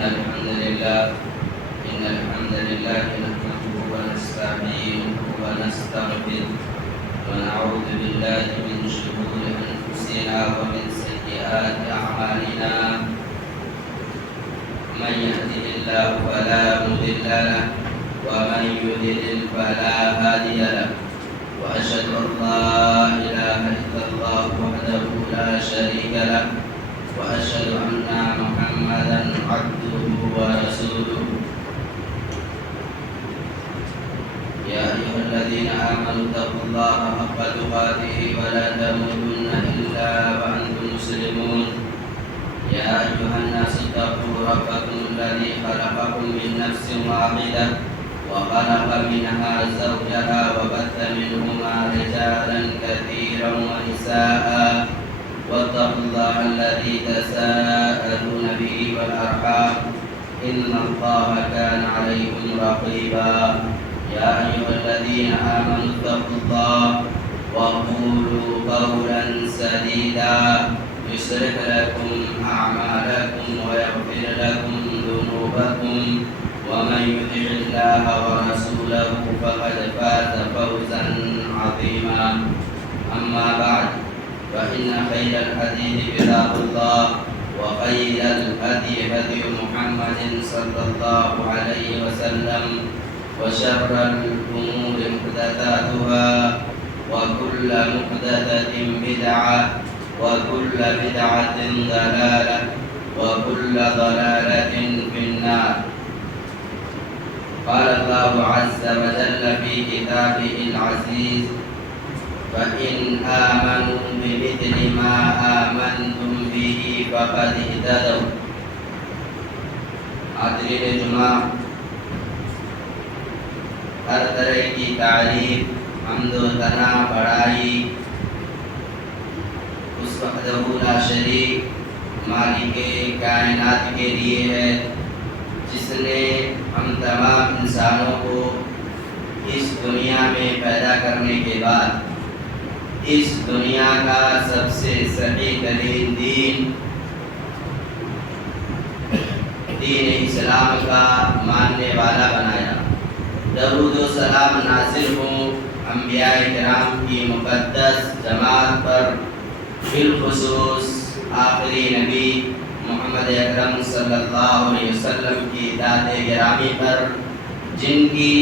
إن الحمد لله نحمده ونستعينه ونستغفره ونعوذ بالله من شرور أنفسنا ومن سيئات أعمالنا من يهده الله فلا مضل له ومن يضلل فلا هادي له وأشهد أن لا إله إلا الله وحده لا شريك له وأشهد أن محمدا عبده ورسوله يا أيها الذين آمنوا اتقوا الله حق تقاته ولا تموتن إلا وأنتم مسلمون يا أيها الناس اتقوا ربكم الذي خلقكم من نفس واحدة وخلق منها زوجها وبث منهما رجالا كثيرا ونساء واتقوا الله الذي تساءلون به والأرحام إن الله كان عليكم رقيبا يا أيها الذين آمنوا اتقوا الله وقولوا قولا سديدا يصلح لكم أعمالكم ويغفر لكم ذنوبكم ومن يطع الله ورسوله فقد فاز فوزا عظيما أما بعد فإن خير الحديث كتاب الله وخير الهدي هدي محمد صلى الله عليه وسلم وشر الأمور محدثاتها وكل محدثة بدعة وكل بدعة ضلالة وكل ضلالة في النار. قال الله عز وجل في كتابه العزيز فإن آمنوا بمثل ما آمنتم به فقد اهتدوا. حاضرین جمعہ، ہر طرح کی تعریف، حمد و ثنا، بڑائی اس وحدہ لا شریک مالک کائنات کے لیے ہے، جس نے ہم تمام انسانوں کو اس دنیا میں پیدا کرنے کے بعد اس دنیا کا سب سے صحیح ترین دین اسلام کا ماننے والا بنایا۔ درود و سلام نازل ہوں انبیاء کرام کی مقدس جماعت پر، بالخصوص آخری نبی محمد اکرم صلی اللہ علیہ وسلم کی ذات گرامی پر، جن کی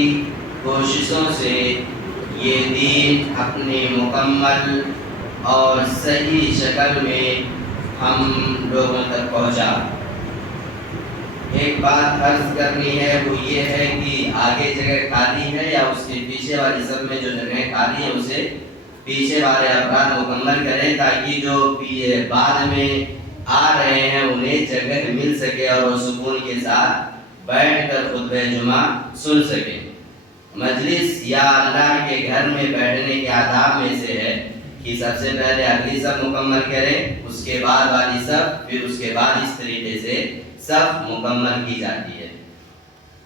کوششوں سے یہ دین اپنی مکمل اور صحیح شکل میں ہم لوگوں تک پہنچا۔ ایک بات عرض کرنی ہے، وہ یہ ہے کہ آگے جگہ خالی ہے یا اس کے پیچھے والی سب میں جو جگہ خالی ہے اسے پیچھے والے افراد مکمل کریں، تاکہ جو بعد میں آ رہے ہیں انہیں جگہ مل سکے اور وہ سکون کے ساتھ بیٹھ کر خطبہ جمعہ سن سکیں۔ مجلس یا اللہ کے گھر میں بیٹھنے کے آداب میں سے ہے کہ سب سے پہلے اگلی سب مکمل کریں، اس کے بعد والی سب، پھر اس کے بعد اس طریقے سے سب مکمل کی جاتی ہے۔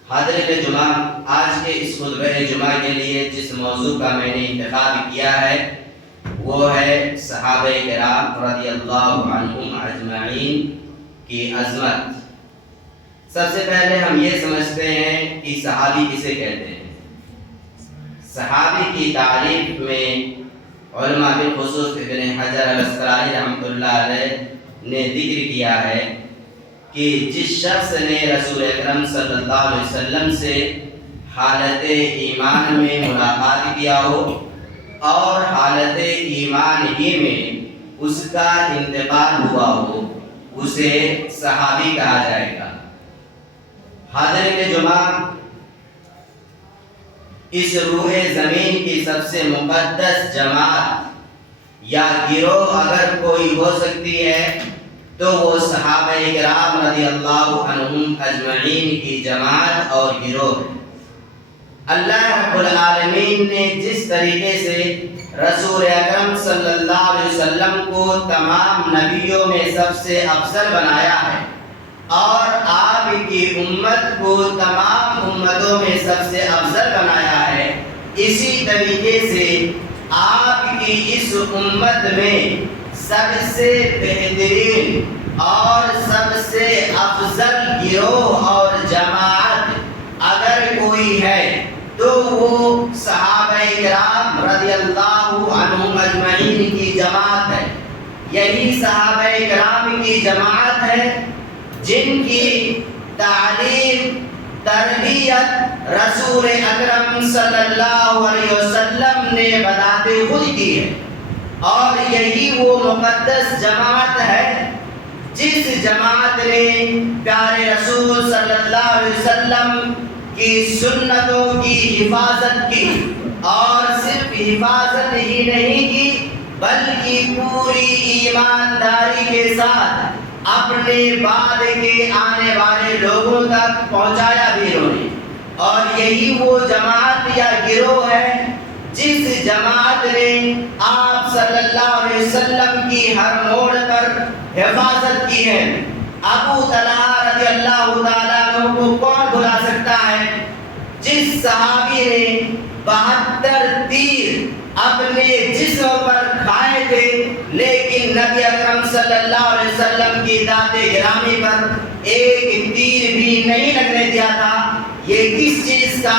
حاضرین جمعہ، آج کے اس خطبہ جمعہ کے لیے جس موضوع کا میں نے انتخاب کیا ہے وہ ہے صحابہ کرام رضی اللہ عنہم اجمعین کی عظمت۔ سب سے پہلے ہم یہ سمجھتے ہیں کہ صحابی کسے کہتے ہیں۔ صحابی کی تعریف میں علماء بالخصوص ابن حجر الاسقلانی رحمۃ اللہ علیہ نے ذکر کیا ہے کہ جس شخص نے رسول اکرم صلی اللہ علیہ وسلم سے حالت ایمان میں ملاقات کیا ہو اور حالت ایمان ہی میں اس کا انتقال ہوا ہو، اسے صحابی کہا جائے گا۔ حاضرین جمعہ، اس روح زمین کی سب سے مقدس جماعت یا گروہ اگر کوئی ہو سکتی ہے تو وہ صحابہ کرام رضی اللہ عنہم اجمعین کی جماعت اور گروہ ہے۔ اللہ رب العالمین نے جس طریقے سے رسول اکرم صلی اللہ علیہ وسلم کو تمام نبیوں میں سب سے افضل بنایا ہے اور آپ کی امت کو تمام امتوں میں سب سے افضل بنایا ہے، اسی طریقے سے آپ کی اس امت میں سب سے بہترین اور سب سے افضل گروہ اور جماعت اگر کوئی ہے تو وہ صحابہ کرام رضی اللہ عنہم اجمعین کی جماعت ہے۔ یہی صحابہ کرام کی جماعت ہے جن کی تعلیم تربیت رسول اکرم صلی اللہ علیہ وسلم نے بتاتے خود کی ہے، اور یہی وہ مقدس جماعت ہے جس جماعت نے پیارے رسول صلی اللہ علیہ وسلم کی سنتوں کی حفاظت کی، اور صرف حفاظت ہی نہیں کی بلکہ پوری ایمانداری کے ساتھ اپنے بعد کے آنے والے لوگوں تک پہنچایا بھی انہوں نے۔ اور یہی وہ جماعت یا گروہ ہے جس جماعت نے آپ صلی اللہ علیہ وسلم کی ہر موڑ پر حفاظت کی ہے۔ ابو طلحہ رضی اللہ تعالیٰ عنہ کو کون بھلا سکتا ہے جس صحابی نے 72 تیر اپنے جسم پر کھائے تھے لیکن نبی اکرم صلی اللہ علیہ وسلم کی ذات گرامی پر ایک تیر بھی نہیں لگنے دیا تھا۔ یہ کس چیز کا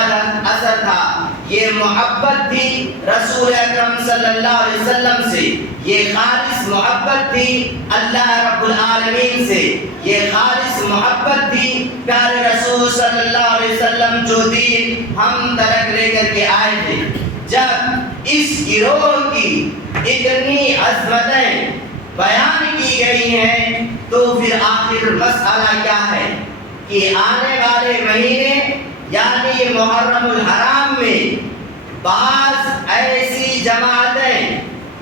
اثر تھا؟ یہ محبت تھی رسول اکرم صلی اللہ علیہ وسلم سے، یہ خالص محبت تھی اللہ رب العالمین سے، یہ خالص محبت تھی پیارے رسول صلی اللہ علیہ وسلم جو دین ہم تک لے کر کے آئے تھے۔ جب اس گروہ کی اتنی عظمتیں بیان کی گئی ہیں تو پھر آخر مسئلہ کیا ہے کہ آنے والے مہینے یعنی محرم الحرام میں بعض ایسی جماعتیں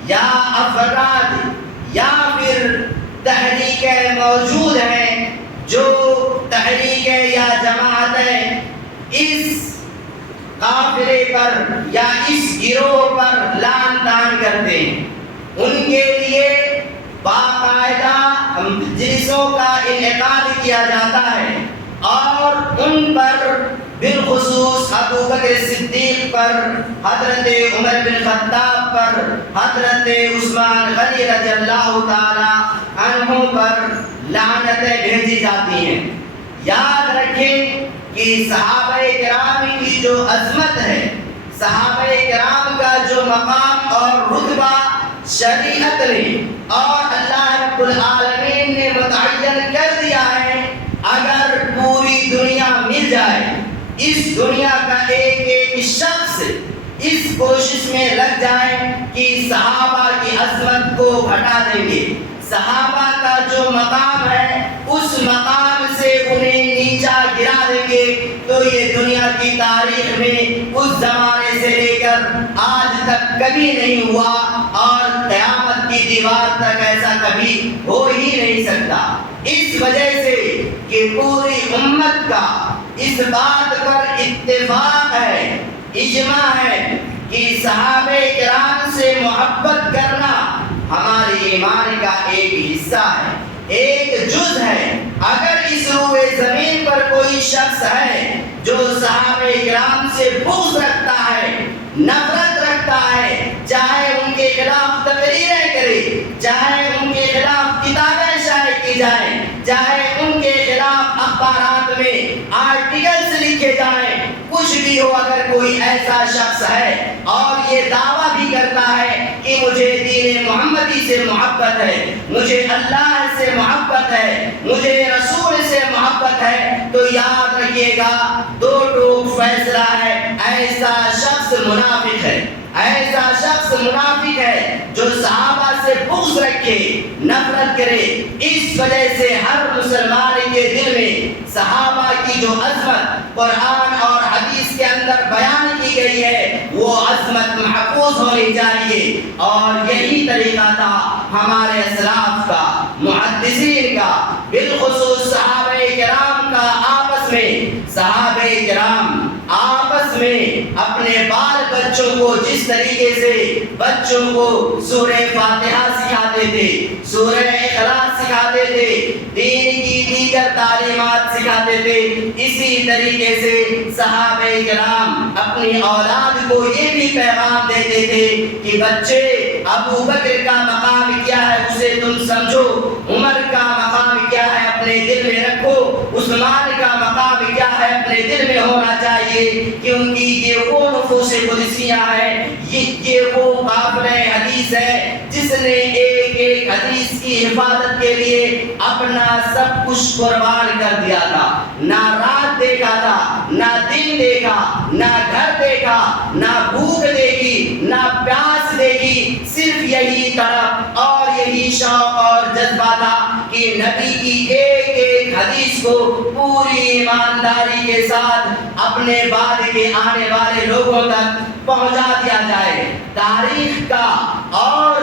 یا افراد یا پھر تحریکیں موجود ہیں جو تحریکیں یا جماعتیں اس قافلے پر یا اس گروہ پر لعن طعن کرتے ہیں۔ ان کے لیے باقاعدہ جلسوں کا انعقاد کیا جاتا ہے اور ان پر بالخصوص ابو بکر صدیق پر، حضرت عمر بن خطاب پر، حضرت عثمان غنی رضی اللہ تعالی عنہ پر لعنتیں بھیجی جاتی ہیں۔ یاد رکھیں کہ صحابہ کرام کی جو عظمت ہے، صحابہ کرام کا جو مقام اور رتبہ شریعت نے اور اللہ رب العالمین نے متعین کر دیا ہے، اگر پوری دنیا مل جائے، اس دنیا کا ایک ایک شخص اس کوشش میں لگ جائے کہ صحابہ کی عظمت کو گھٹا دیں گے، صحابہ کا جو مقام ہے اس مقام سے انہیں نیچا گرا دیں گے، تو یہ دنیا کی تاریخ میں اس زمانے سے لے کر آج تک کبھی نہیں ہوا اور قیامت کی دیوار تک ایسا کبھی ہو ہی نہیں سکتا۔ اس وجہ سے کہ پوری امت کا اس بات پر اتفاق ہے، اجماع ہے کہ صحابہ کرام سے محبت کرنا ہمارے ایمان کا ایک حصہ ہے، ایک جز ہے۔ اگر اس روئے زمین پر کوئی شخص ہے جو صحابہ کرام سے بغض رکھتا ہے، نفرت رکھتا ہے، چاہے ان کے خلاف تقریریں کرے، چاہے ان کے خلاف کتابیں شائع کی جائیں، چاہے ان کے خلاف اخبارات میں آرٹیکلز لکھے جائیں، کچھ بھی ہو، اگر کوئی ایسا شخص ہے اور یہ دعویٰ بھی کرتا ہے کہ مجھے دین محمدی سے محبت ہے، مجھے اللہ سے محبت ہے، مجھے رسول سے محبت ہے، تو یاد رکھیے گا دو ٹوک فیصلہ ہے، ایسا شخص منافق ہے، ایسا شخص منافق ہے جو صحابہ سے بغض رکھے، نفرت کرے۔ اس وجہ سے ہر مسلمان کے دل میں صحابہ کی جو عظمت قرآن اور حدیث کے اندر بیان کی گئی ہے وہ عظمت محفوظ ہونی چاہیے، اور یہی طریقہ تھا ہمارے اسلاف کا، محدثین کا، بالخصوص صحابہ کرام کا آپس میں۔ صحابہ کرام آپس میں اپنے بال بچوں کو جس طریقے سے بچوں کو سورہ فاتحہ سکھاتے تھے، سورہ اخلاص سکھاتے تھے، دین کی دیگر تعلیمات سکھاتے تھے، اسی طریقے سے صحابہ کرام اپنی اولاد کو یہ بھی پیغام دیتے تھے کہ بچے ابو بکر کا مقام کیا ہے اسے تم سمجھو، عمر کا مقام کیا ہے اپنے دل میں رکھو، عثمان کا مقام کیا ہے اپنے دل میں ہونا چاہیے، کیونکہ یہ وہ نفوس قدسیہ ہیں، یہ وہ قافلہ حدیث ہے جس نے ایک ایک حدیث کی حفاظت کے لیے اپنا سب کچھ قربان کر دیا تھا، نہ رات دیکھا تھا، نہ دن دیکھا، نہ گھر دیکھا، نہ بھوک دیکھی، نہ پیاس دیکھی، صرف یہی طرف اور یہی شوق اور جذبہ تھا کہ نبی کی ایک ایک حدیث کو پوری ایمانداری کے ساتھ اپنے بعد کے آنے والے لوگوں تک پہنچا دیا جائے۔ تاریخ کا اور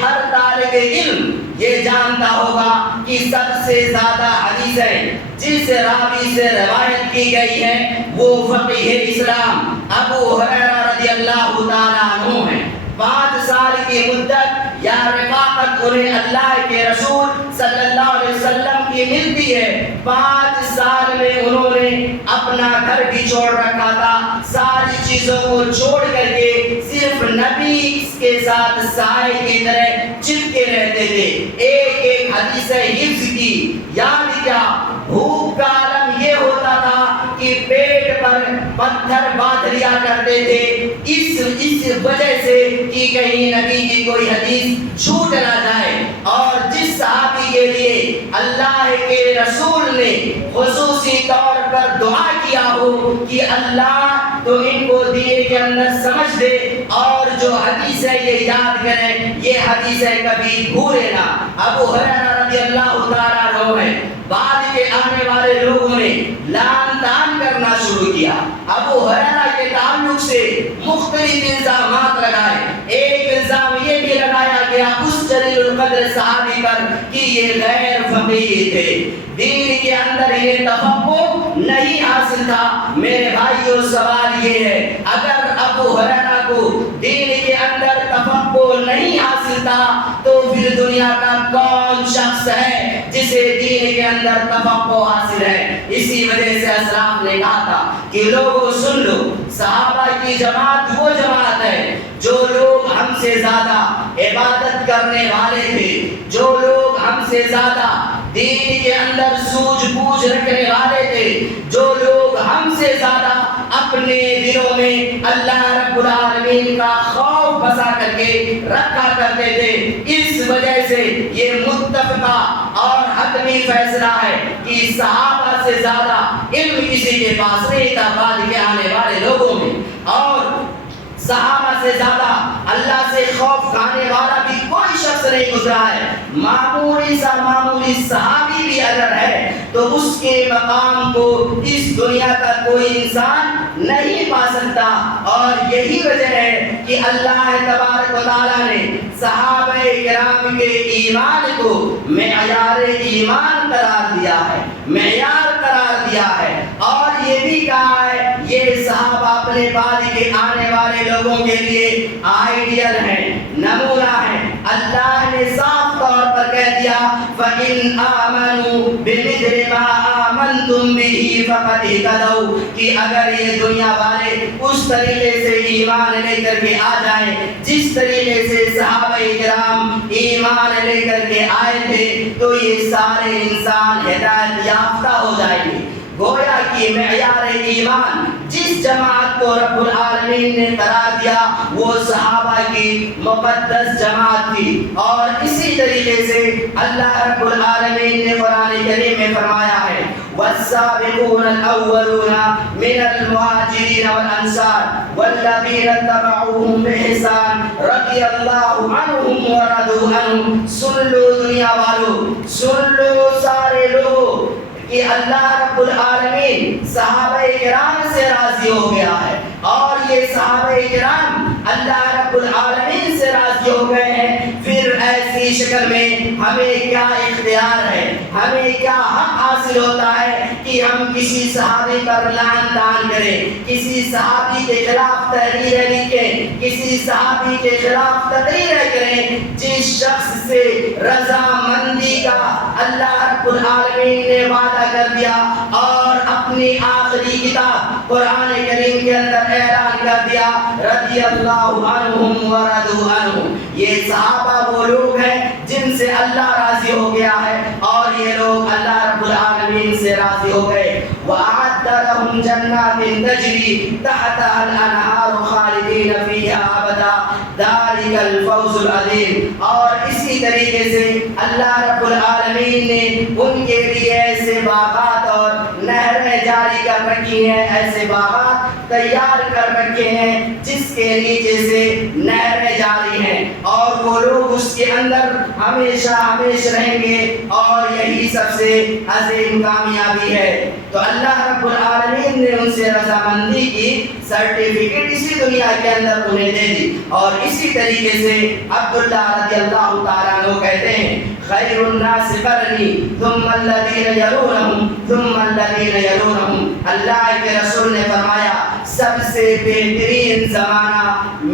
ہر طالب علم یہ جانتا ہوگا کہ سب سے زیادہ حدیثیں جس راوی سے روایت کی گئی ہیں وہ فقیہ اسلام ابو ہریرہ رضی اللہ تعالیٰ عنہ ہیں۔ 5 سال کی مدت یا رفاقت انہیں اللہ کے رسول صلی اللہ علیہ وسلم کی ملتی ہے۔ 5 سال میں انہوں نے اپنا گھر بھی چھوڑ رکھا تھا، ساری چیزوں کو چھوڑ کر کے صرف نبی کے ساتھ سائے کی طرح چپکے رہتے تھے۔ ایک ایک حدیث حفظ کی، یاد کیا بھوک کا عالم یہ ہوتا تھا کہ پیٹ پر پتھر باندھ لیا کرتے تھے اس وجہ سے کہ کہیں نبی کی کوئی حدیث چھوٹ نہ جائے۔ اور جس صحابی کے لیے اللہ کے رسول نے خصوصی طور پر دعا کیا ہو کہ اللہ تو ان کو دین کے اندر سمجھ دے اور جو حدیث ہے یہ یاد کریں، یہ حدیث ہے کبھی بھولے نہ۔ ابو ہریرہ رضی اللہ تعالیٰ عنہ ہے، بعد کے آنے والے لوگوں نے لعن طعن کرنا شروع کیا، ابو ہریرہ کے تعلق سے مختلف الزامات لگائے۔ ایک الزام یہ بھی لگایا گیا اس جلیل القدر صحابی پر کہ یہ غیر فقیہ تھے، دین کے اندر انہیں تفقہ نہیں حاصل تھا۔ میرے بھائیو سوال یہ ہے، اگر ابو ہریرہ کو دین کے اندر تفقہ نہیں حاصل تھا تو پھر دنیا کا کون شخص ہے جسے دین کے اندر تفقہ حاصل ہے؟ اسی وجہ سے اسلاف نے کہا تھا کہ لوگوں سن لو، صحابہ کی جماعت وہ جماعت ہے جو لوگ ہم سے زیادہ عبادت کرنے والے تھے، جو لوگ ہم سے زیادہ دین کے اندر سوجھ بوجھ رکھنے والے تھے، جو لوگ ہم سے زیادہ اپنے دلوں میں اللہ رب العالمین کا خوف بسا کر کے رکھا کرتے تھے۔ اس وجہ سے یہ متفقہ اور حتمی فیصلہ ہے کہ صحابہ سے زیادہ علم کسی کے پاس نہیں تھا بعد کے آنے والے لوگوں میں، اور صحابہ سے زیادہ اللہ سے خوف کھانے والا بھی کوئی شخص نہیں گزرا ہے۔ معمولی سا معمولی صحابی بھی اگر ہے تو اس کے مقام کو اس دنیا کا کوئی انسان نہیں پا سکتا، اور یہی وجہ ہے کہ اللہ تبارک و تعالیٰ نے صحابہ کرام کے ایمان کو معیار ایمان قرار دیا ہے، معیار قرار دیا ہے، اور یہ بھی کہا ہے یہ صحابہ اپنے بعد کے آنے والے لوگوں کے لیے آئیڈیل ہیں، نمونہ ہیں۔ اللہ نے صاف طور پر کہہ دیا فَإِنْ آمَنُوا بِمِثْلِ مَا آمَنْتُمْ بِهِ فَقَدْ اهْتَدَوْا، کہ اگر یہ دنیا والے اس طریقے سے ایمان لے کر کے آ جائیں جس طریقے سے صحابہ کرام ایمان لے کر کے آئے تھے تو یہ سارے انسان ہدایت یافتہ ہو جائیں گے۔ گویا کہ معیار ایمان جس جماعت کو رب العالمین نے قرار دیا وہ صحابہ کی مقدس جماعت تھی، اور اسی طریقے سے اللہ رب العالمین نے قرآن کریم میں فرمایا ہے والسابقون الاولون من المہاجرین والانصار والذین اتبعوهم بإحسان رضی اللہ عنہم ورضوا عنہ۔ سن لو دنیا والو، سن لو سارے لوگ کہ اللہ رب العالمین صحابہ کرام سے راضی ہو گیا ہے، اور یہ صحابہ کرام اللہ رب العالمین سے راضی ہو گئے ہیں، پھر ایسی شکل میں ہمیں کیا اختیار ہے، ہمیں کیا حق حاصل ہوتا ہے کہ ہم کسی صحابی پر لعن طعن کریں، کسی صحابی کے خلاف تحریریں لکھیں، کسی صحابی کے خلاف تقریریں کریں جس شخص سے رضامندی کا اللہ رب العالمین نے وعدہ کر دیا اور اپنی آخری کتاب قرآن کریم کے اندر اعلان کر دیا رضی اللہ عنہم ورضوا عنہ، یہ صحابہ وہ لوگ ہیں جن سے اللہ راضی ہو گیا ہے اور یہ لوگ اللہ رب العالمین سے راضی ہو گئے۔ وَأَعَدَّ لَهُمْ جَنَّاتٍ تَجْرِي تَحْتَهَا الْأَنْهَارُ خَالِدِينَ فِيهَا أَبَدًا ذَلِكَ الْفَوْزُ الْعَظِيمُ، اور اسی طریقے سے اللہ رب العالمین نے ان کے لیے ایسے باغات اور نہریں جاری کر رکھی ہیں، ایسے باغات تیار کر رکھے ہیں جس کے نیچے سے نہریں جاری ہیں، اور وہ لوگ اس کے اندر ہمیشہ ہمیشہ رہیں گے، اور یہی سب سے عظیم کامیابی ہے۔ تو اللہ رب العالمین نے ان سے رضامندی کی سرٹیفکیٹ اسی دنیا کے اندر انہیں دے دی۔ اور اسی طریقے سے عبداللہ رضی اللہ تعالیٰ عنہ کہتے ہیں خیر الناس قرنی ثم الذین یلونہم ثم الذین یلونہم، اللہ کے رسول نے فرمایا سب سے بہترین زمانہ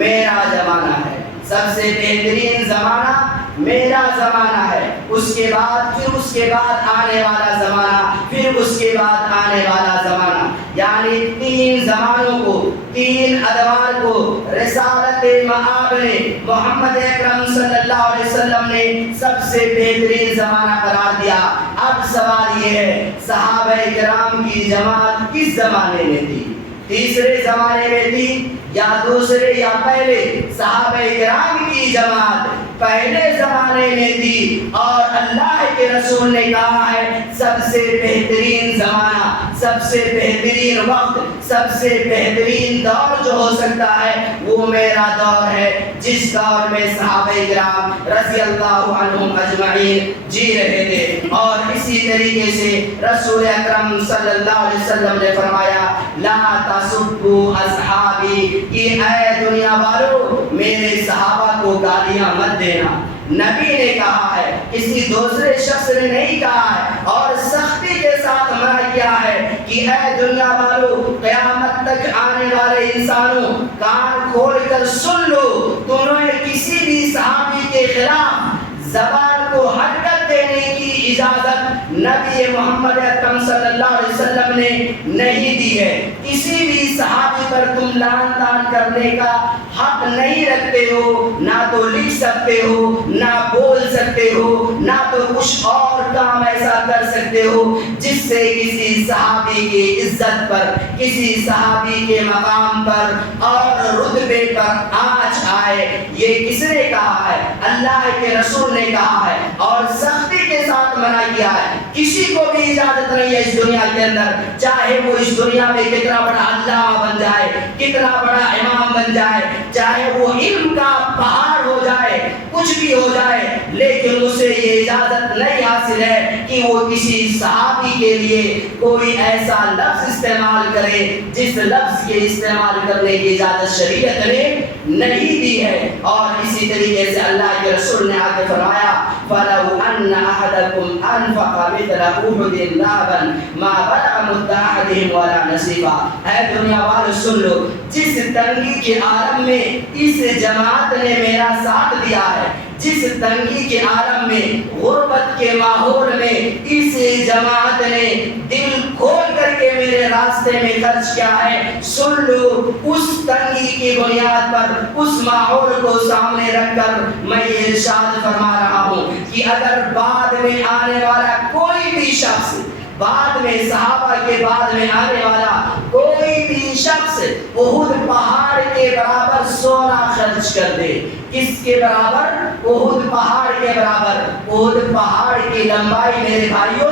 میرا زمانہ ہے، سب سے بہترین زمانہ میرا زمانہ ہے، اس کے بعد پھر اس کے بعد آنے والا زمانہ، پھر اس کے بعد آنے والا زمانہ، یعنی تین زمانوں کو، تین ادوار کو رسالت مآب نے محمد اکرم صلی اللہ علیہ وسلم نے سب سے بہترین زمانہ قرار دیا۔ اب سوال یہ ہے صحابہ کرام کی جماعت کس زمانے میں تھی؟ تیسرے زمانے میں تھی یا دوسرے یا پہلے؟ صحابہ کرام کی جماعت پہلے زمانے میں تھی، اور اللہ کے رسول نے کہا ہے سب سے بہترین زمانہ، سب سے بہترین وقت، سب سے بہترین دور جو ہو سکتا ہے وہ میرا دور ہے، جس دور میں صحابہ کرام رضی اللہ عنہم اجمعین جی رہے تھے۔ اور اسی طریقے سے رسول اکرم صلی اللہ علیہ وسلم نے فرمایا لا تسبوا اصحابی، کہ اے دنیا والو میرے صحابہ کو گالیاں مت دینا۔ نبی نے کہا ہے، کسی دوسرے شخص نے نہیں کہا ہے، اور سختی کے ساتھ منع کیا ہے کہ اے دنیا والو قیامت تک آنے والے انسانوں کان کھول کر سن لو، تمہیں کسی بھی صحابی کے خلاف زبان کو حرکت دینے کی اجازت نبی محمد اکرم صلی اللہ علیہ وسلم نے نہیں دی ہے۔ کسی بھی صحابی پر تم لعن طعن کرنے کا حق نہیں رکھتے ہو، نہ تو لکھ سکتے ہو، نہ بول سکتے ہو، نہ تو کچھ اور کام ایسا کر سکتے ہو جس سے کسی صحابی کی عزت پر، کسی صحابی کے مقام پر اور رتبے پر آنچ آئے۔ یہ کس نے کہا ہے؟ اللہ کے رسول نے کہا ہے، اور سختی کے ساتھ منع کیا ہے۔ کسی کو بھی اجازت نہیں ہے اس دنیا کے اندر، چاہے وہ اس دنیا میں کتنا بڑا علامہ بن جائے، کتنا بڑا امام بن جائے، چاہے وہ علم کا پہاڑ ہو جائے، کچھ بھی ہو جائے، لیکن اسے یہ اجازت نہیں حاصل ہے کہ وہ کسی صحابی کے لیے کوئی ایسا لفظ استعمال کرے جس لفظ کے استعمال کرنے کی اجازت شریعت نے نہیں دی ہے۔ اور اسی طریقے سے اللہ کے رسول نے آگے فرمایا فَلَوْ أَنَّ أَحَدَكُمْ أَنفَقَ مِثْلَ أُحُدٍ ذَهَبًا مَا بَلَغَ مُدَّ أَحَدِهِمْ وَلَا نَصِيبًا، اے دنیا والو سن لو، جس تنگی کے عالم میں اس جماعت نے میرا ساتھ دیا ہے، جس تنگی کے عالم میں، غربت کے ماحول میں اس جماعت نے دل کھول کر کے میرے راستے میں خرچ کیا ہے، سن لو اس تنگی کی بنیاد پر، اس ماحول کو سامنے رکھ کر میں یہ ارشاد فرما رہا ہوں کہ اگر بعد میں آنے والا کوئی بھی شخص، بعد میں صحابہ کے بعد میں آنے والا کوئی بھی شخص احد پہاڑ کے برابر سونا خرچ کر دے، کس کے برابر؟ احد پہاڑ کے برابر۔ احد پہاڑ کی لمبائی میرے بھائیوں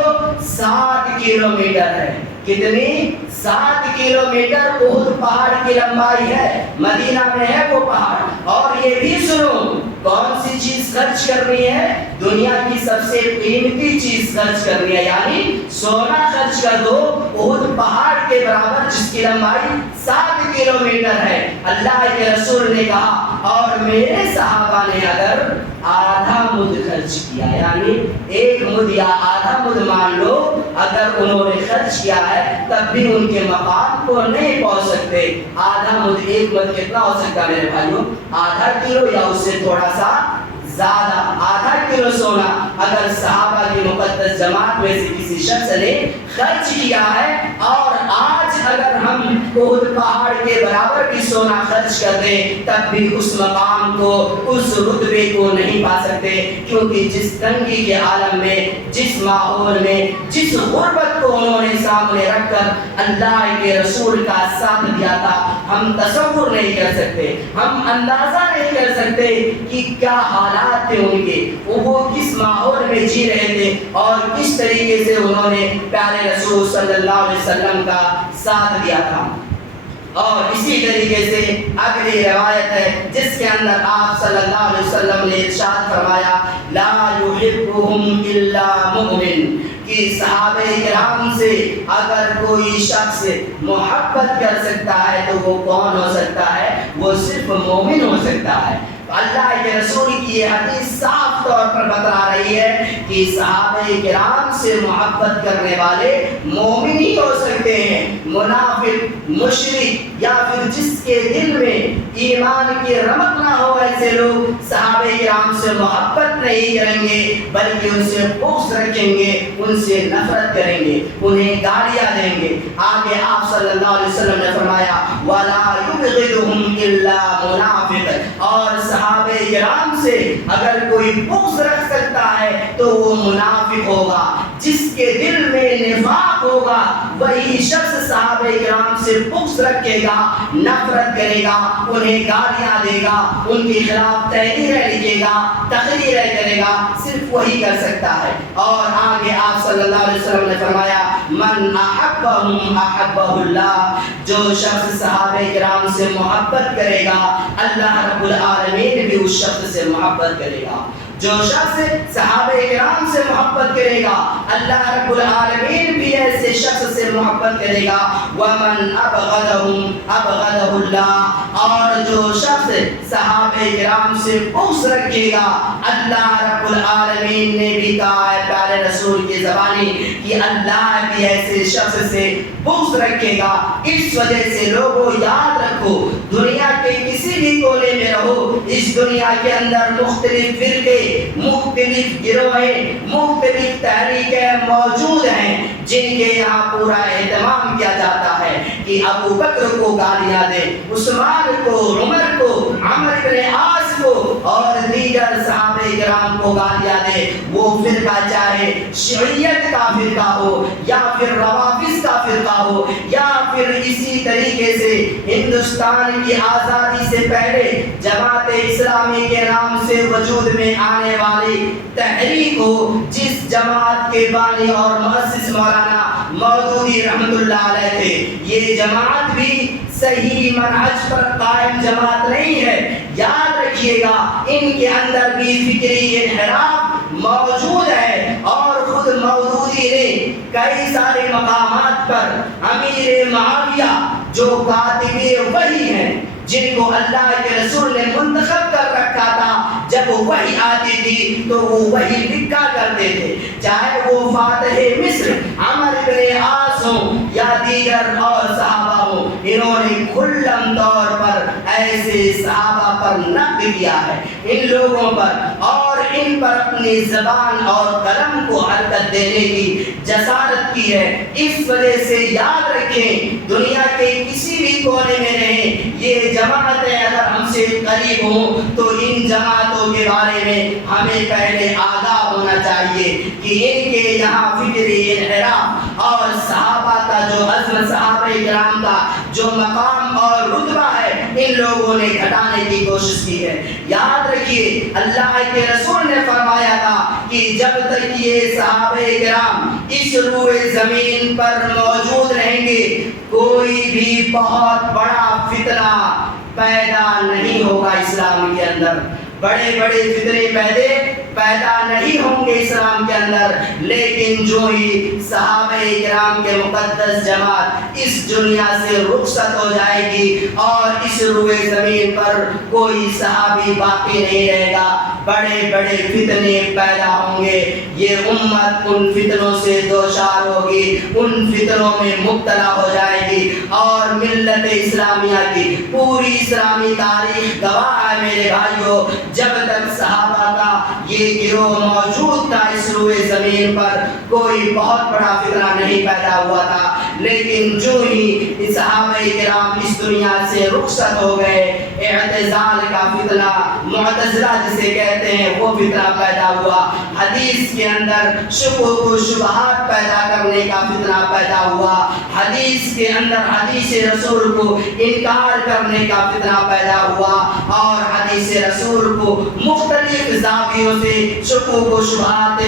7 کلومیٹر ہے۔ کتنی؟ 7 کلومیٹر احد پہاڑ کی لمبائی ہے۔ مدینہ میں ہے وہ پہاڑ۔ اور یہ بھی سنو، کون سی چیز خرچ کرنی ہے؟ دنیا کی سب سے قیمتی چیز خرچ کرنی ہے، یعنی سونا خرچ کر دو احد پہاڑ کے برابر، جس کی لمبائی 7 کلومیٹر ہے۔ اللہ کے رسول نے کہا، اور میرے صحابہ نے اگر آدھا مد خرچ کیا، یعنی 1 مد یا آدھا مد مان لو، اگر انہوں نے خرچ کیا ہے تب بھی ان کے مقام کو نہیں پہنچ سکتے۔ آدھا مد، 1 مد کتنا ہو سکتا ہے میرے بھائیوں؟ آدھا کلو یا اس سے تھوڑا سا زیادہ۔ آدھا کلو سونا اگر صحابہ کی مقدس جماعت میں سے کسی شخص نے خرچ کیا ہے، اور آج اگر ہم احد پہاڑ کے برابر بھی سونا خرچ کر دیں تب بھی اس مقام کو، اس رتبے کو نہیں پا سکتے، کیونکہ جس تنگی کے عالم میں، جس ماحول میں، جس غربت کو انہوں نے سامنے رکھ کر اللہ کے رسول کا ساتھ دیا تھا، ہم تصور نہیں کر سکتے، ہم اندازہ نہیں کر سکتے کہ کیا حالات تھے ان کے، وہ کس ماحول میں جی رہے تھے اور کس طریقے سے انہوں نے پیارے رسول صلی اللہ علیہ وسلم کا ساتھ دیا تھا۔ اور اسی طریقے سے اگلی روایت ہے جس کے اندر آپ صلی اللہ علیہ وسلم نے ارشاد فرمایا لا یحبہم الا مؤمن، کہ صحابہ کرام سے اگر کوئی شخص محبت کر سکتا ہے تو وہ کون ہو سکتا ہے؟ وہ صرف مومن ہو سکتا ہے۔ اللہ کے رسول کی یہ حدیث صاف طور پر بتا رہی ہے کہ صحابہ کرام سے محبت کرنے والے مومن ہی ہو سکتے ہیں۔ منافق، مشرک یا پھر جس کے دل میں ایمان کی رمق نہ ہو، ایسے لوگ صحابہ کرام سے محبت نہیں کریں گے بلکہ ان سے بغض رکھیں گے، ان سے نفرت کریں گے، انہیں گالیاں دیں گے۔ آگے آپ صلی اللہ علیہ وسلم نے فرمایا وَلَا يُبْغِضُهُمْ إِلَّا مُنَافِقٌ، اور صحابہ کرام سے اگر کوئی بغض رکھ سکتا ہے تو وہ منافق ہوگا، جس کے دل میں نفاق ہوگا وہی شخص صحابہ کرام سے بغض رکھے گا، نفرت کرے گا، انہیں گالیاں دے گا، ان کے خلاف تحریریں لکھے گا، تقریریں کرے گا، صرف وہی کر سکتا ہے۔ اور آگے آپ صلی اللہ علیہ وسلم نے فرمایا من احبہم احبہ اللہ، جو شخص صحابہ کرام سے محبت کرے گا اللہ رب العالمین بھی اس شخص سے محبت کرے گا۔ جو شخص صحابہ کرام سے محبت کرے گا اللہ رب العالمین بھی ایسے شخص سے محبت کرے گا۔ ومن ابغضہم ابغضہ اللہ، اور جو شخص صحابہ کرام سے بغض رکھے گا اللہ رب العالمین نے بھی کہا ہے پیارے رسول کی زبانی کہ اللہ بھی ایسے شخص سے بغض رکھے گا۔ اس وجہ سے لوگوں یاد رکھو، دنیا کے کسی بھی کونے میں رہو، اس دنیا کے اندر مختلف فرقے، مختلف گروہیں، مختلف تحریکیں موجود ہیں جن کے یہاں پورا اہتمام کیا جاتا ہے کہ ابو بکر کو گالیاں دے، عثمان کو، عمر کو، عمرو بن عاص کو اور دیگر صحابہ کرام کو گالیاں دے۔ وہ فرقہ چاہے شیعیت کا فرقہ ہو یا پھر روافض کا فرقہ ہو یا پھر اسی طریقے سے ہندوستان کی آزادی سے پہلے جماعت اسلامی کے نام سے وجود میں آنے والی تحریک ہو، جس جماعت کے بانی اور مؤسس مولانا مودودی رحمۃ اللہ علیہ تھے، یہ جماعت بھی صحیح منہج پر قائم جماعت نہیں ہے۔ یاد رکھیے گا ان کے اندر بھی فکری انحراف موجود ہے، اور خود مودودی نے کئی سارے مقامات پر امیر معاویہ جو کاتب وحی ہیں، جن کو اللہ کے رسول نے منتخب کر رکھا تھا، جب وحی آتی تھی تو وہ وحی لکھا کرتے تھے، چاہے وہ فاتح مصر عمرو بن عاص ہوں یا دیگر اور صحابہ ہوں، انہوں نے کھلم طور پر ایسے صحابہ پر نقد کیا ہے، ان لوگوں پر، اور ان پر اپنی زبان اور قلم کو حرکت دینے کی جسارت کی ہے۔ اس وجہ سے یاد رکھیں دنیا کے کسی بھی کونے میں رہیں، یہ جماعتیں اگر ہم سے قریب ہوں تو ان جماعتوں کے بارے میں ہمیں پہلے آگاہ ہونا چاہیے کہ ان کے یہاں فکری انحراف اور صحابہ کا جو عزم، صحابہ کرام کا جو مقام اور رتبہ ہے، ان لوگوں نے گھٹانے کی کوشش کی ہے۔ یاد رکھیے اللہ کے رسول نے فرمایا تھا کہ جب تک یہ صحابہ کرام اس روئے زمین پر موجود رہیں گے کوئی بھی بہت بڑا فتنہ پیدا نہیں ہوگا اسلام کے اندر، بڑے بڑے فتنے پیدا نہیں ہوں گے اسلام کے اندر۔ لیکن جو ہی صحابہ کرام کے مقدس جماعت اس دنیا سے رخصت ہو جائے گی اور اس روئے زمین پر کوئی صحابی باقی نہیں رہے گا، بڑے بڑے فتنے پیدا ہوں گے، یہ امت ان فتنوں سے دوچار ہوگی، ان فتنوں میں مبتلا ہو جائے گی، اور ملت اسلامیہ کی پوری اسلامی تاریخ گواہ ہے میرے بھائیوں، جب تک صحابہ کا یہ گروہ موجود تھا اس روئے زمین پر کوئی بہت بڑا فتنہ نہیں پیدا ہوا تھا۔ لیکن جو ہی صحابہ کرام اس دنیا سے رخصت ہو گئے، اعتزال کا فتنہ، معتزلہ جسے کہتے ہیں، وہ فتنہ پیدا ہوا، حدیث کے اندر شکوک و شبہات پیدا کرنے کا فتنہ پیدا ہوا، حدیث کے اندر حدیث رسول کو انکار کرنے کا فتنہ پیدا ہوا، اور حدیث رسول کو مختلف زاویوں سے شکوک و شبہات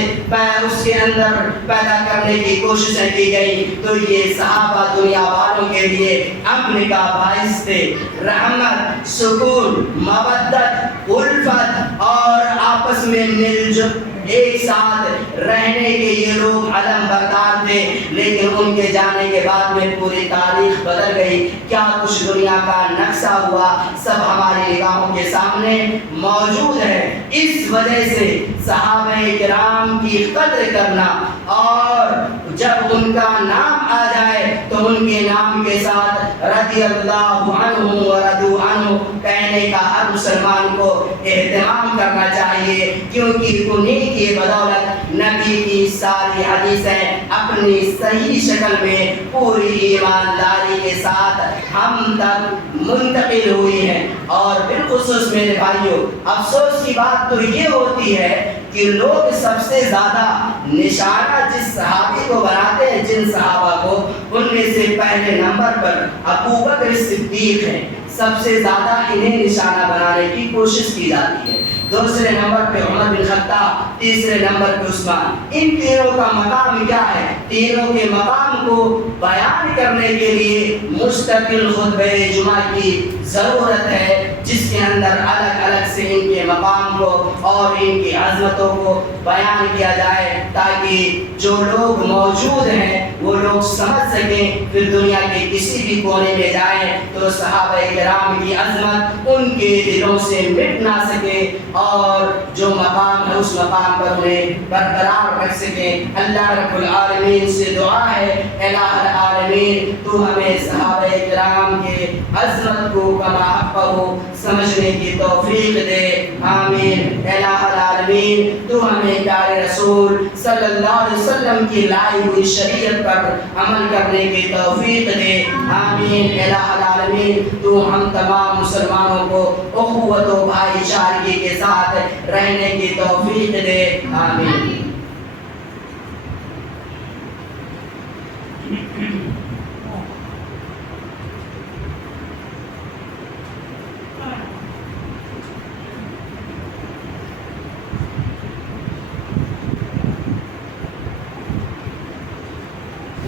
اس کے اندر پیدا کرنے کی کوششیں کی گئی۔ تو یہ صحابہ دنیا والوں کے لیے امن کا باعث تھے، رحمت، سکون، مودت، الفت اور آپس میں مل جل ایک ساتھ رہنے کے یہ لوگ علم بردار تھے۔ لیکن ان کے جانے کے بعد میں پوری تاریخ بدل گئی، کیا کچھ دنیا کا نقشہ ہوا سب ہماری نگاہوں کے سامنے موجود ہے۔ اس وجہ سے صحابہ کرام کی قدر کرنا اور جب ان کا نام آ جائے تو ان کے نام کے ساتھ رضی اللہ عنہ ورضوا عنہ کہنے کا ہر مسلمان کو اہتمام کرنا چاہیے، کیونکہ انہیں کی بدولت نبی کی ساری حدیثیں اپنی صحیح شکل میں پوری ایمانداری کے ساتھ ہم تک منتقل ہوئی ہیں۔ اور بالخصوص میرے بھائیوں، افسوس کی بات تو یہ ہوتی ہے کہ لوگ سب سے زیادہ نشانہ جس صحابی کو بناتے ہیں، جن صحابہ کو، ان میں سے پہلے نمبر پر ابو بکر صدیق ہیں، سب سے زیادہ انہیں نشانہ بنانے کی کوشش کی جاتی ہے۔ دوسرے نمبر پہ عمر بن خطاب، تیسرے نمبر پہ عثمان۔ ان تینوں کا مقام کیا ہے؟ تینوں کے مقام کو بیان کرنے کے لیے مستقل خطبہ جمعہ کی ضرورت ہے، جس کے اندر الگ الگ سے ان کے مقام کو اور ان کی عظمتوں کو بیان کیا جائے، تاکہ جو لوگ موجود ہیں وہ لوگ سمجھ سکیں، پھر دنیا کے کسی بھی کونے میں جائیں تو صحابہ کرام کی عظمت ان کے دلوں سے مٹ نہ سکے، اور جو مقام ہے اس مقام پر انہیں برقرار رکھ سکیں۔ اللہ رب العالمین سے دعا ہے، الہ العالمین تو ہمیں صحابہ کرام کے عظمت کو کما حقہ سمجھنے کی توفیق دے، آمین۔ الہ العالمین تو ہمیں پیارے رسول صلی اللہ علیہ وسلم کی لائی ہوئی شریعت پر عمل کرنے کی توفیق دے، آمین۔ الہ العالمین تو ہم تمام مسلمانوں کو اخوت و بھائی چارگی کے ساتھ رہنے کی توفیق دے، آمین۔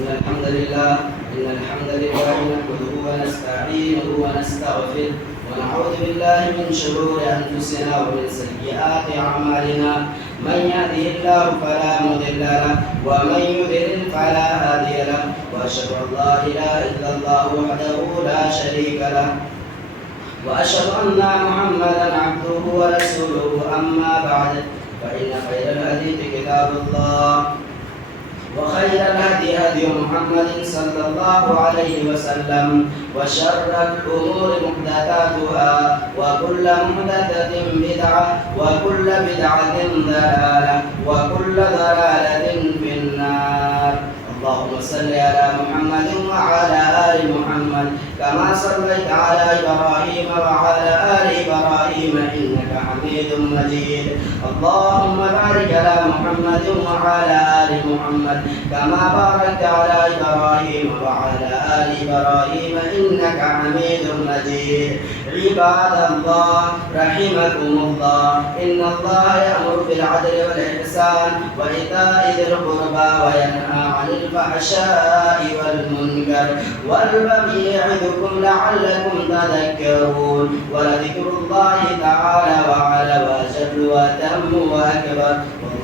إن الحمد لله نحمده ونستعينه ونستغفره ونعوذ بالله من شرور أنفسنا ومن سيئات أعمالنا، من يهده الله فلا مضل له ومن يضلل فلا هادي له، وأشهد أن لا إله إلا الله وحده لا شريك له، وأشهد أن محمدا عبده ورسوله، أما بعد فإن خير الحديث كتاب الله، وخير الهدي هدي محمد صلى الله عليه وسلم، وشر الأمور محدثاتها، وكل محدثة بدعة، وكل بدعة ضلالة، وكل ضلالة في النار۔ اللهم صل على محمد وعلى آل محمد كما صليت على إبراهيم وعلى آل إبراهيم إنك حميد مجيد۔ اللهم بارك على محمد وعلى آل محمد كما باركت على إبراهيم وعلى آل إبراهيم إنك حميد مجيد۔ عباد الله رحمكم الله، إن الله يأمر بالعدل والإحسان وإيتاء ذي القربى وينهى عن الفحشاء والمنكر والبغي يعظكم لعلكم تذكرون، ولذكر الله تعالى وعلى وجل وأتم وأكبر۔